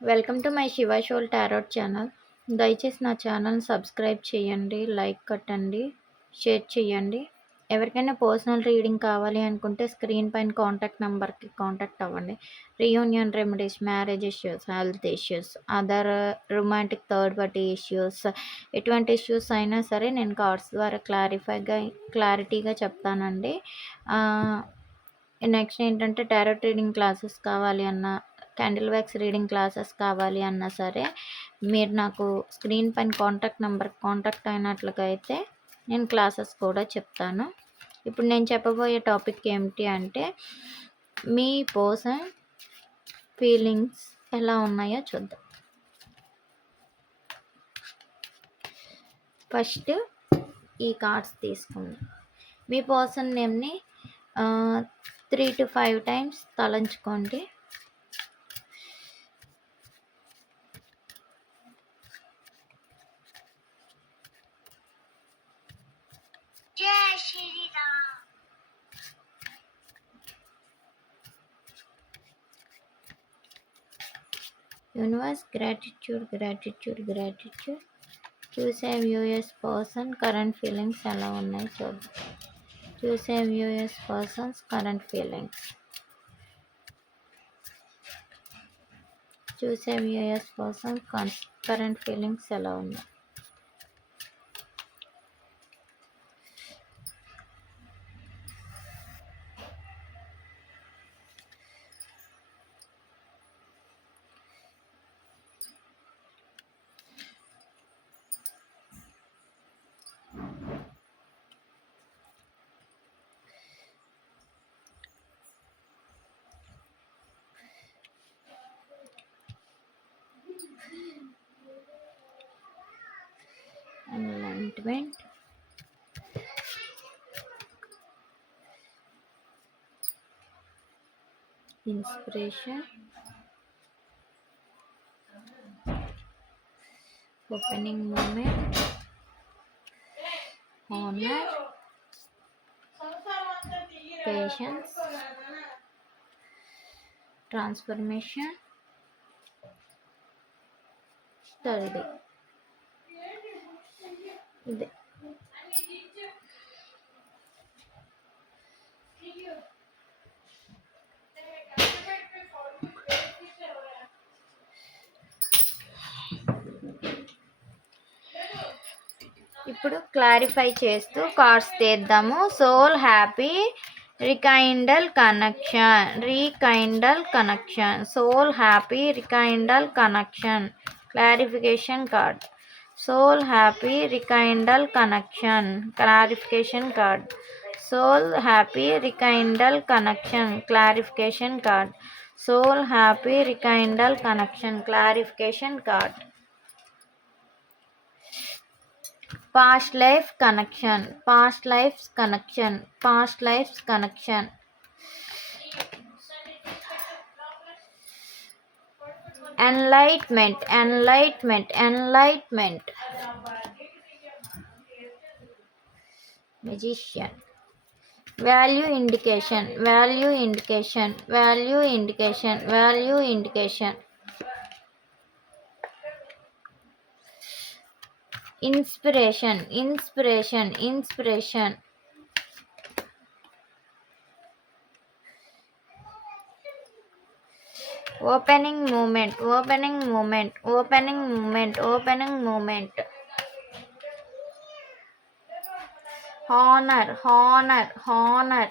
Welcome to my Shiva shawl tarot channel. దయచేసి నా ఛానల్ని సబ్స్క్రైబ్ చేయండి, లైక్ కొట్టండి, షేర్ చేయండి. ఎవరికైనా పర్సనల్ రీడింగ్ కావాలి అనుకుంటే స్క్రీన్ పైన కాంటాక్ట్ నెంబర్కి కాంటాక్ట్ అవ్వండి. Reunion remedies, marriage issues, health issues, other romantic third party issues, ఎటువంటి ఇష్యూస్ అయినా సరే నేను కార్డ్స్ ద్వారా క్లారిటీగా చెప్తానండి. నెక్స్ట్ ఏంటంటే టారోట్ రీడింగ్ క్లాసెస్ కావాలి అన్నా, క్యాండిల్ వ్యాక్స్ రీడింగ్ క్లాసెస్ కావాలి అన్నా సరే మీరు నాకు స్క్రీన్ పైన కాంటాక్ట్ నెంబర్ కాంటాక్ట్ అయినట్లుగా నేను క్లాసెస్ కూడా చెప్తాను. ఇప్పుడు నేను చెప్పబోయే టాపిక్ ఏమిటి అంటే మీ పర్సన్ ఫీలింగ్స్ ఎలా ఉన్నాయో చూద్దాం. ఫస్ట్ ఈ కార్డ్స్ తీసుకుందాం. మీ పర్సన్ నేమ్ని 3 to 5 times తలంచుకోండి. Universe, gratitude. చూసే వ్యూయర్స్ పర్సన్ కరెంట్ ఫీలింగ్స్ ఎలా ఉన్నాయి చూద్దాం. చూసే వ్యూయర్స్ పర్సన్స్ కరెంట్ ఫీలింగ్స్. చూసే వ్యూయర్స్ పర్సన్ కరెంట్ ఫీలింగ్స్ ఎలా ఉన్నాయి. Enlightenment, inspiration, opening moment, honor, patience, transformation, sturdy. ఇది ఇప్పుడు క్లారిఫై చేస్తూ కార్డ్స్ తీద్దాము. Soul happy, rekindle connection, soul happy, rekindle connection, clarification card. Soul happy, rekindle connection, clarification card. Soul happy, rekindle connection, clarification card. Soul happy, rekindle connection, clarification card. Past life connection, enlightenment, magician, value indication, inspiration, opening moment, honor,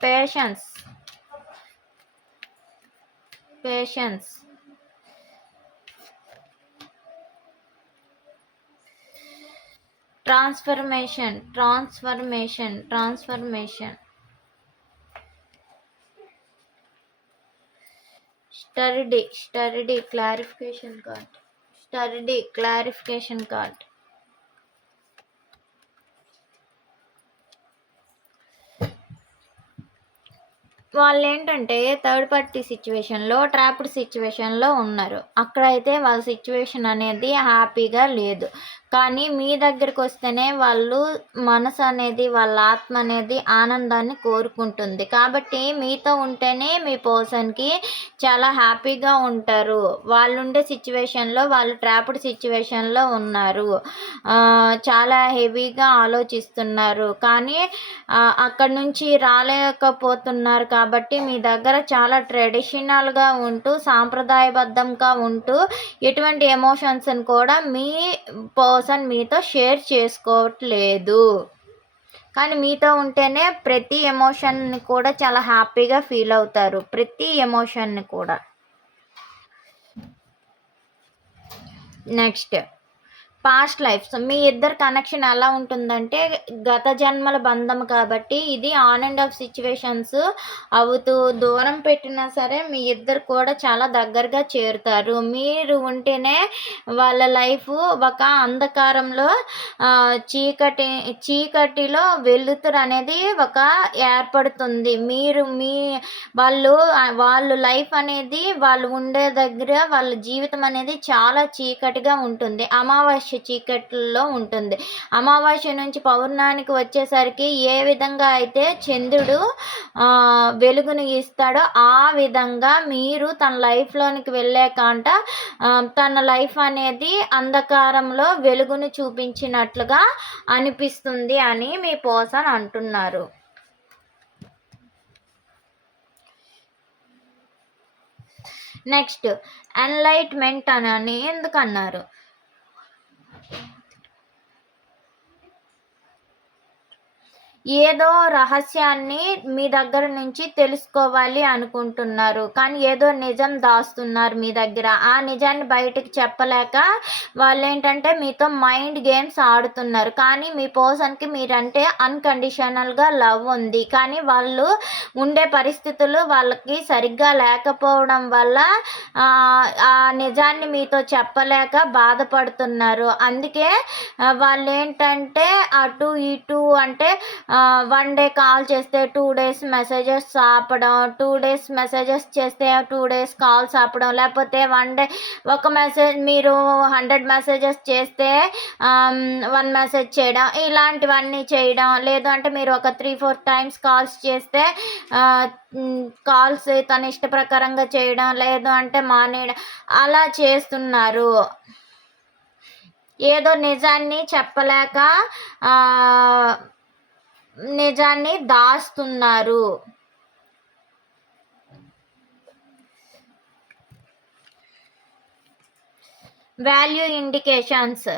patience, transformation, sturdy, clarification card. వాళ్ళు ఏంటంటే third party సిచ్యువేషన్లో, trapped సిచ్యువేషన్లో ఉన్నారు. అక్కడైతే వాళ్ళ situation అనేది హ్యాపీగా లేదు. కానీ మీ దగ్గరికి వస్తేనే వాళ్ళు మనసు అనేది, వాళ్ళ ఆత్మ అనేది ఆనందాన్ని కోరుకుంటుంది. కాబట్టి మీతో ఉంటేనే మీ పర్సన్‌కి చాలా హ్యాపీగా ఉంటారు. వాళ్ళుండే సిట్యుయేషన్‌లో వాళ్ళు ట్రాప్డ్ సిట్యుయేషన్‌లో ఉన్నారు. చాలా హెవీగా ఆలోచిస్తున్నారు. కానీ అక్కడి నుంచి రాలేకపోతున్నారు కాబట్టి మీ దగ్గర చాలా ట్రెడిషనల్‌గా ఉంటూ, సాంప్రదాయబద్ధంగా ఉంటూ, ఎటువంటి ఎమోషన్స్‌ని కూడా మీ పర్సన్ మీతో షేర్ చేసుకోవట్లేదు. కానీ మీతో ఉంటేనే ప్రతి ఎమోషన్‌ని కూడా చాలా హ్యాపీగా ఫీల్ అవుతారు. ప్రతి ఎమోషన్‌ని కూడా. Next past lifes. మీ ఇద్దరి కనెక్షన్ ఎలా ఉంటుందంటే గత జన్మల బంధం కాబట్టి ఇది ఆన్ అండ్ ఆఫ్ సిచ్యువేషన్స్ అవుతూ దూరం పెట్టినా సరే మీ ఇద్దరు కూడా చాలా దగ్గరగా చేరుతారు. మీరు ఉంటేనే వాళ్ళ లైఫ్ ఒక అంధకారంలో చీకటిలో వెలుతురు అనేది ఒక ఏర్పడుతుంది. వాళ్ళు లైఫ్ అనేది వాళ్ళు ఉండే దగ్గర వాళ్ళ జీవితం అనేది చాలా చీకటిగా ఉంటుంది. అమావాస్య చీకట్లలో ఉంటుంది. అమావాస్య నుంచి పౌర్ణానికి వచ్చేసరికి ఏ విధంగా అయితే చంద్రుడు వెలుగును ఇస్తాడో ఆ విధంగా మీరు తన లైఫ్లోనికి వెళ్ళాకంట తన లైఫ్ అనేది అంధకారంలో వెలుగును చూపించినట్లుగా అనిపిస్తుంది అని మీ పర్సన్ అంటున్నారు. నెక్స్ట్ ఎన్లైట్మెంట్ అని ఎందుకు అన్నారు? ఏదో రహస్యాన్ని మీ దగ్గర నుంచి తెలుసుకోవాలి అనుకుంటున్నారు. కానీ ఏదో నిజం దాస్తున్నారు మీ దగ్గర. ఆ నిజాన్ని బయటికి చెప్పలేక వాళ్ళేంటంటే మీతో మైండ్ గేమ్స్ ఆడుతున్నారు. కానీ మీ పర్సన్‌కి మీరంటే అన్‌కండిషనల్‌గా లవ్ ఉంది. కానీ వాళ్ళు ఉండే పరిస్థితులు వాళ్ళకి సరిగ్గా లేకపోవడం వల్ల ఆ నిజాన్ని మీతో చెప్పలేక బాధపడుతున్నారు. అందుకే వాళ్ళేంటంటే అటు ఇటు అంటే 1 డే కాల్ చేస్తే 2 డేస్ మెసేజెస్ ఆపడం, 2 డేస్ మెసేజెస్ చేస్తే 2 డేస్ కాల్స్ ఆపడం, లేకపోతే 1 డే ఒక మెసేజ్ మీరు 100 మెసేజెస్ చేస్తే 1 మెసేజ్ చేయడం, ఇలాంటివన్నీ చేయడం. లేదు అంటే మీరు ఒక 3-4 టైమ్స్ కాల్స్ చేస్తే కాల్స్ తన ఇష్ట ప్రకారంగా చేయడం, లేదు అంటే మానేయడం, అలా చేస్తున్నారు. ఏదో నిజాన్ని చెప్పలేక నిజాన్ని దాస్తున్నారు. Value indications.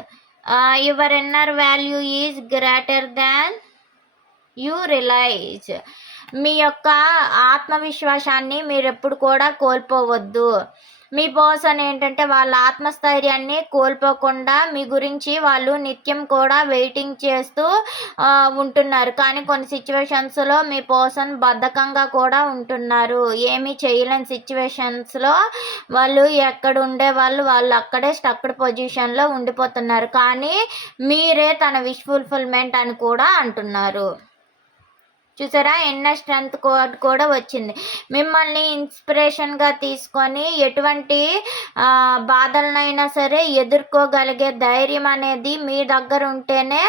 Your inner value is greater than you realize. మీ యొక్క ఆత్మవిశ్వాసాన్ని మీరు ఎప్పుడు కూడా కోల్పోవద్దు. మీ పర్సన్ ఏంటంటే వాళ్ళ ఆత్మస్థైర్యాన్ని కోల్పోకుండా మీ గురించి వాళ్ళు నిత్యం కూడా వెయిటింగ్ చేస్తూ ఉంటున్నారు. కానీ కొన్ని సిచ్యువేషన్స్లో మీ పర్సన్ బద్ధకంగా కూడా ఉంటున్నారు. ఏమీ చేయలేని సిచ్యువేషన్స్లో వాళ్ళు ఎక్కడ ఉండేవాళ్ళు వాళ్ళు అక్కడే స్టక్డ్ పొజిషన్లో ఉండిపోతున్నారు. కానీ మీరే తన విష్ ఫుల్ఫిల్మెంట్ అని కూడా అంటున్నారు. చూసారా, ఇన్నర్ స్ట్రెంత్ కోడ్ కూడా వచ్చింది. మిమ్మల్ని ఇన్స్పిరేషన్గా తీసుకొని ఎటువంటి బాధలనైనా సరే ఎదుర్కోగలిగే ధైర్యం అనేది మీ దగ్గర ఉంటేనే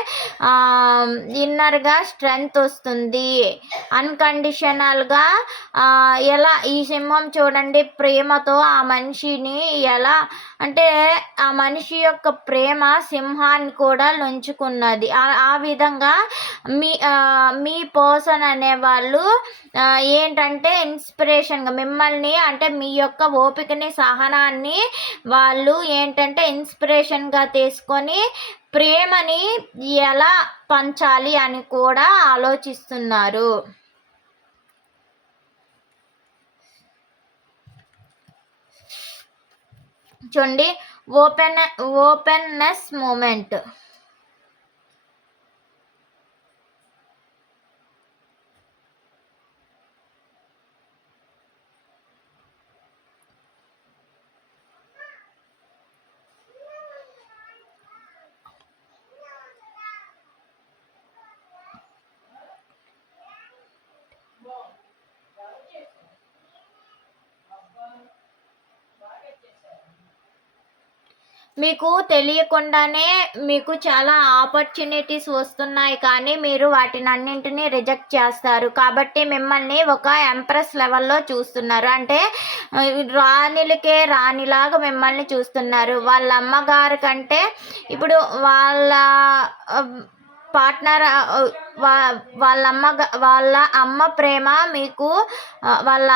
ఇన్నర్గా స్ట్రెంత్ వస్తుంది. అన్కండిషనల్గా ఎలా ఈ సింహం చూడండి, ప్రేమతో ఆ మనిషిని ఎలా అంటే ఆ మనిషి యొక్క ప్రేమ సింహాన్ని కూడా లొంచుకున్నది. ఆ విధంగా మీ పర్సన్ అనేవాళ్ళు ఏంటంటే ఇన్స్పిరేషన్గా మిమ్మల్ని అంటే మీ యొక్క ఓపికని సహనాన్ని వాళ్ళు ఏంటంటే ఇన్స్పిరేషన్గా తీసుకొని ప్రేమని ఎలా పంచాలి అని కూడా ఆలోచిస్తున్నారు. చూడండి, ఓపెన్నెస్ మూమెంట్. మీకు తెలియకుండానే మీకు చాలా ఆపర్చునిటీస్ వస్తున్నాయి, కానీ మీరు వాటినన్నింటినీ రిజెక్ట్ చేస్తారు. కాబట్టి మిమ్మల్ని ఒక ఎంప్రెస్ లెవెల్లో చూస్తున్నారు. అంటే రాణిలకే రాణిలాగా మిమ్మల్ని చూస్తున్నారు. వాళ్ళ అమ్మగారి కంటే ఇప్పుడు వాళ్ళ పార్ట్నర్ వాళ్ళ అమ్మ ప్రేమ మీకు వాళ్ళ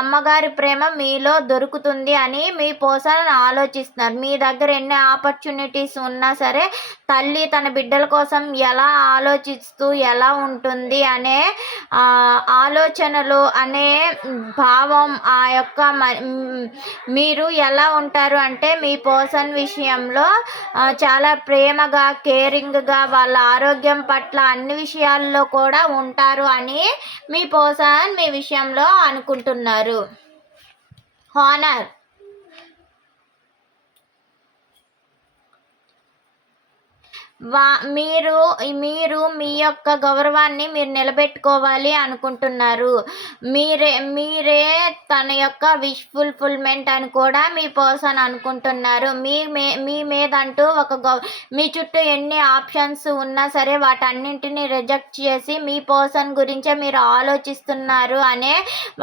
అమ్మగారి ప్రేమ మీలో దొరుకుతుంది అని మీ పర్సన్ ఆలోచిస్తున్నారు. మీ దగ్గర ఎన్ని ఆపర్చునిటీస్ ఉన్నా సరే తల్లి తన బిడ్డల కోసం ఎలా ఆలోచిస్తూ ఎలా ఉంటుంది అనే ఆలోచనలు అనే భావం ఆ యొక్క మీరు ఎలా ఉంటారు అంటే మీ పర్సన్ విషయంలో చాలా ప్రేమగా కేరింగ్గా వాళ్ళ ఆరోగ్యం పట్ల అన్ని విషయాల్లో కూడా ఉంటారు అని మీ పర్సన్ మీ విషయంలో అనుకుంటున్నారు. హానర్, మీరు మీ యొక్క గౌరవాన్ని మీరు నిలబెట్టుకోవాలి అనుకుంటున్నారు. మీరే తన యొక్క విష్ ఫుల్ఫిల్మెంట్ అని కూడా మీ పర్సన్ అనుకుంటున్నారు. మీ మీద అంటూ మీ చుట్టూ ఎన్ని ఆప్షన్స్ ఉన్నా సరే వాటన్నింటినీ రిజెక్ట్ చేసి మీ పర్సన్ గురించే మీరు ఆలోచిస్తున్నారు అనే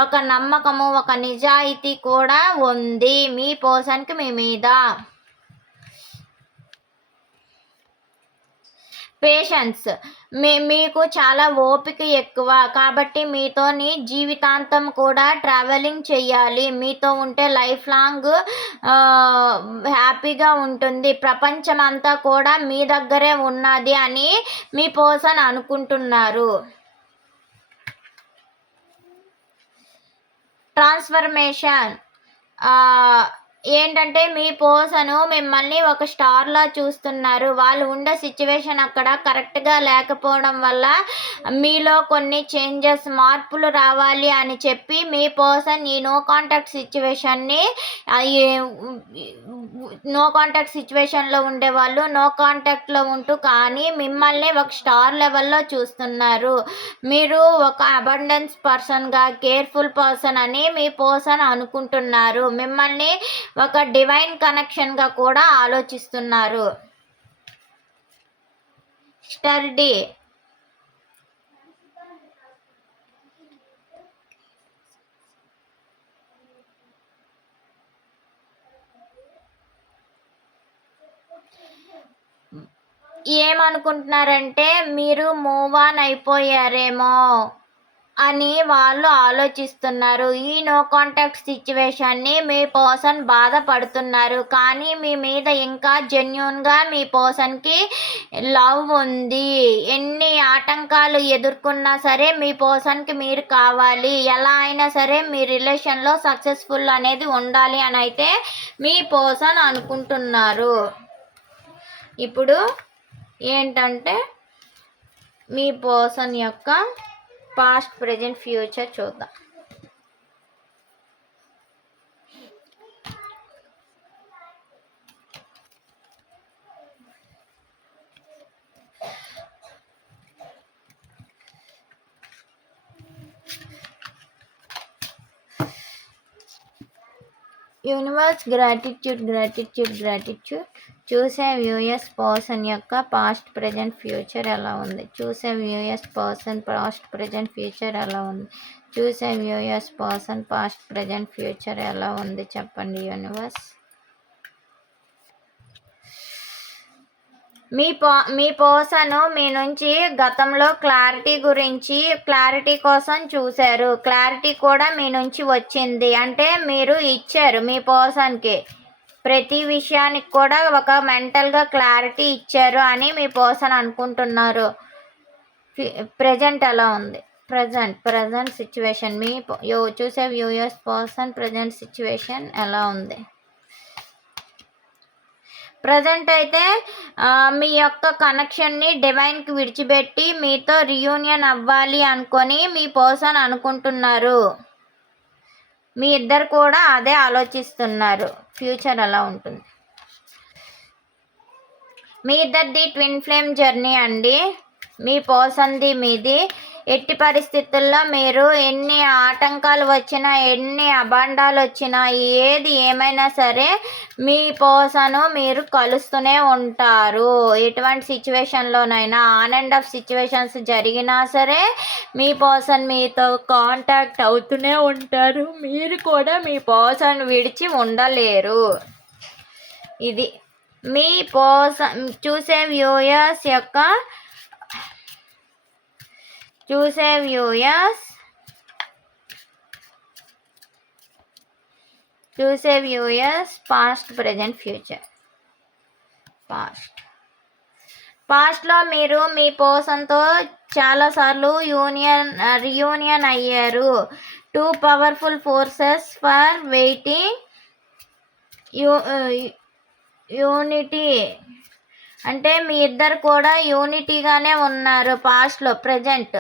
ఒక నమ్మకము, ఒక నిజాయితీ కూడా ఉంది మీ పర్సన్కి మీ మీద. పేషెన్స్, మీకు చాలా ఓపిక ఎక్కువ, కాబట్టి మీతోని జీవితాంతం కూడా ట్రావెలింగ్ చేయాలి. మీతో ఉంటే లైఫ్ లాంగ్ హ్యాపీగా ఉంటుంది. ప్రపంచం అంతా కూడా మీ దగ్గరే ఉన్నది అని మీ పర్సన్ అనుకుంటున్నారు. ట్రాన్స్ఫర్మేషన్ ఏంటంటే మీ పర్సన్ మిమ్మల్ని ఒక స్టార్లా చూస్తున్నారు. వాళ్ళు ఉండే సిచ్యువేషన్ అక్కడ కరెక్ట్గా లేకపోవడం వల్ల మీలో కొన్ని చేంజెస్, మార్పులు రావాలి అని చెప్పి మీ పర్సన్ ఈ నో కాంటాక్ట్ సిచ్యువేషన్లో ఉండేవాళ్ళు నో కాంటాక్ట్లో ఉంటూ కానీ మిమ్మల్ని ఒక స్టార్ లెవెల్లో చూస్తున్నారు. మీరు ఒక అబండెన్స్ పర్సన్గా, కేర్ఫుల్ పర్సన్ అని మీ పర్సన్ అనుకుంటున్నారు. మిమ్మల్ని ఒక డివైన్ కనెక్షన్గా కూడా ఆలోచిస్తున్నారు. స్టర్డీ, ఏమనుకుంటున్నారంటే మీరు మూవ్ ఆన్ అయిపోయారేమో అని వాళ్ళు ఆలోచిస్తున్నారు. ఈ నో కాంటాక్ట్ సిచ్యువేషన్ని మీ పర్సన్ బాధపడుతున్నారు, కానీ మీ మీద ఇంకా జెన్యూన్గా మీ పర్సన్కి లవ్ ఉంది. ఎన్ని ఆటంకాలు ఎదుర్కొన్నా సరే మీ పర్సన్కి మీరు కావాలి. ఎలా అయినా సరే మీ రిలేషన్లో సక్సెస్ఫుల్ అనేది ఉండాలి అని అయితే మీ పర్సన్ అనుకుంటున్నారు. ఇప్పుడు ఏంటంటే మీ పర్సన్ యొక్క పాస్ట్, ప్రెజెంట్, ఫ్యూచర్ చూద్దాం. యూనివర్స్, గ్రాటిట్యూడ్ చూసే వ్యూయర్స్ పర్సన్ యొక్క పాస్ట్, ప్రెజెంట్, ఫ్యూచర్ ఎలా ఉంది? చూసే viewers person past, present, future ఎలా ఉంది? చూసే viewers person past, present, future ఎలా ఉంది చెప్పండి యూనివర్స్. మీ పర్సన్ మీ నుంచి గతంలో క్లారిటీ కోసం చూశారు. క్లారిటీ కూడా మీ నుంచి వచ్చింది. అంటే మీరు ఇచ్చారు మీ పర్సన్కి ప్రతి విషయానికి కూడా ఒక మెంటల్గా క్లారిటీ ఇచ్చారు అని మీ పర్సన్ అనుకుంటున్నారు. ప్రజెంట్ ఎలా ఉంది? ప్రజెంట్ సిచ్యువేషన్ మీ చూసే వ్యూయర్స్ పర్సన్ ప్రజెంట్ సిచ్యువేషన్ ఎలా ఉంది? ప్రజెంట్ అయితే మీ యొక్క కనెక్షన్ని డివైన్కి విడిచిపెట్టి మీతో రియూనియన్ అవ్వాలి అనుకొని మీ పర్సన్ అనుకుంటున్నారు. మీ ఇద్దరు కూడా అదే ఆలోచిస్తున్నారు. ఫ్యూచర్ ఎలా ఉంటుంది? మీ ఇద్దరిది ట్విన్ ఫ్లేమ్ జర్నీ అండి. మీ పర్సన్ది మీది ఎట్టి పరిస్థితుల్లో మీరు ఎన్ని ఆటంకాలు వచ్చినా, ఎన్ని అభాండాలు వచ్చినా, ఏది ఏమైనా సరే మీ పర్సన్ మీరు కలుస్తూనే ఉంటారు. ఎటువంటి సిచ్యువేషన్లోనైనా ఆన్ అండ్ ఆఫ్ సిచ్యువేషన్స్ జరిగినా సరే మీ పర్సన్ మీతో కాంటాక్ట్ అవుతూనే ఉంటారు. మీరు కూడా మీ పర్సన్ విడిచి ఉండలేరు. ఇది మీ పర్సన్ చూసే వ్యూయర్స్ పాస్ట్, ప్రెజెంట్, ఫ్యూచర్. పాస్ట్లో మీరు మీ పర్సన్తో చాలాసార్లు రియూనియన్ అయ్యారు. 2 powerful forces for waiting unity. అంటే మీ ఇద్దరు కూడా యూనిటీగానే ఉన్నారు పాస్ట్లో. ప్రజెంట్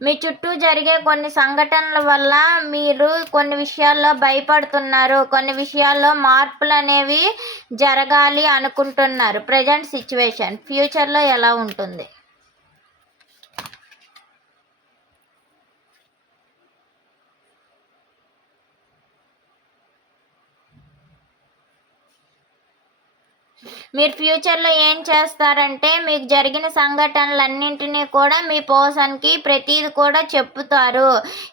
మీ చుట్టూ జరిగే కొన్ని సంఘటనల వల్ల మీరు కొన్ని విషయాల్లో భయపడుతున్నారు. కొన్ని విషయాల్లో మార్పులు అనేవి జరగాలి అనుకుంటున్నారు. Present situation. ఫ్యూచర్లో ఎలా ఉంటుంది? మీరు ఫ్యూచర్లో ఏం చేస్తారంటే మీకు జరిగిన సంఘటనలన్నింటినీ కూడా మీ పర్సన్కి ప్రతిది కూడా చెప్తారు.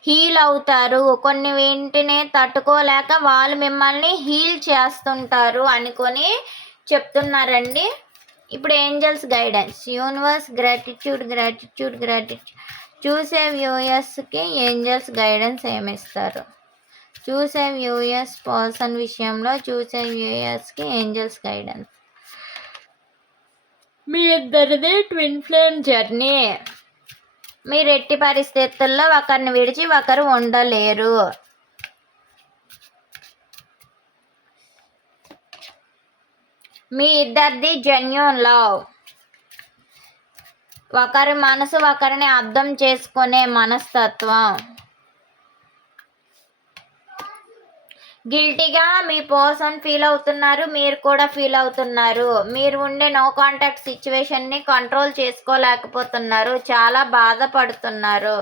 హీల్ అవుతారు. కొన్ని వెంటనే తట్టుకోలేక వాళ్ళు మిమ్మల్ని హీల్ చేస్తుంటారు అనుకొని చెప్తున్నారండి. ఇప్పుడు ఏంజల్స్ గైడెన్స్. Universe gratitude. చూసే వ్యూయర్స్కి ఏంజల్స్ గైడెన్స్ ఏమిస్తారు? చూసే వ్యూయర్స్ పర్సన్ విషయంలో చూసే వ్యూయర్స్కి ఏంజల్స్ గైడెన్స్. మీ ఇద్దరిది ట్విన్ ఫ్లేమ్ జర్నీ. మీరు ఎట్టి పరిస్థితుల్లో ఒకరిని విడిచి ఒకరు ఉండలేరు. మీ ఇద్దరిది జెన్యూన్ లవ్. ఒకరి మనసు ఒకరిని అర్థం చేసుకునే మనస్తత్వం. గిల్టీగా మీ పర్సన్ ఫీల్ అవుతున్నారు. మీరు కూడా ఫీల్ అవుతున్నారు. మీరు ఉండే నో కాంటాక్ట్ సిచ్యువేషన్ని కంట్రోల్ చేసుకోలేకపోతున్నారు. చాలా బాధపడుతున్నారు.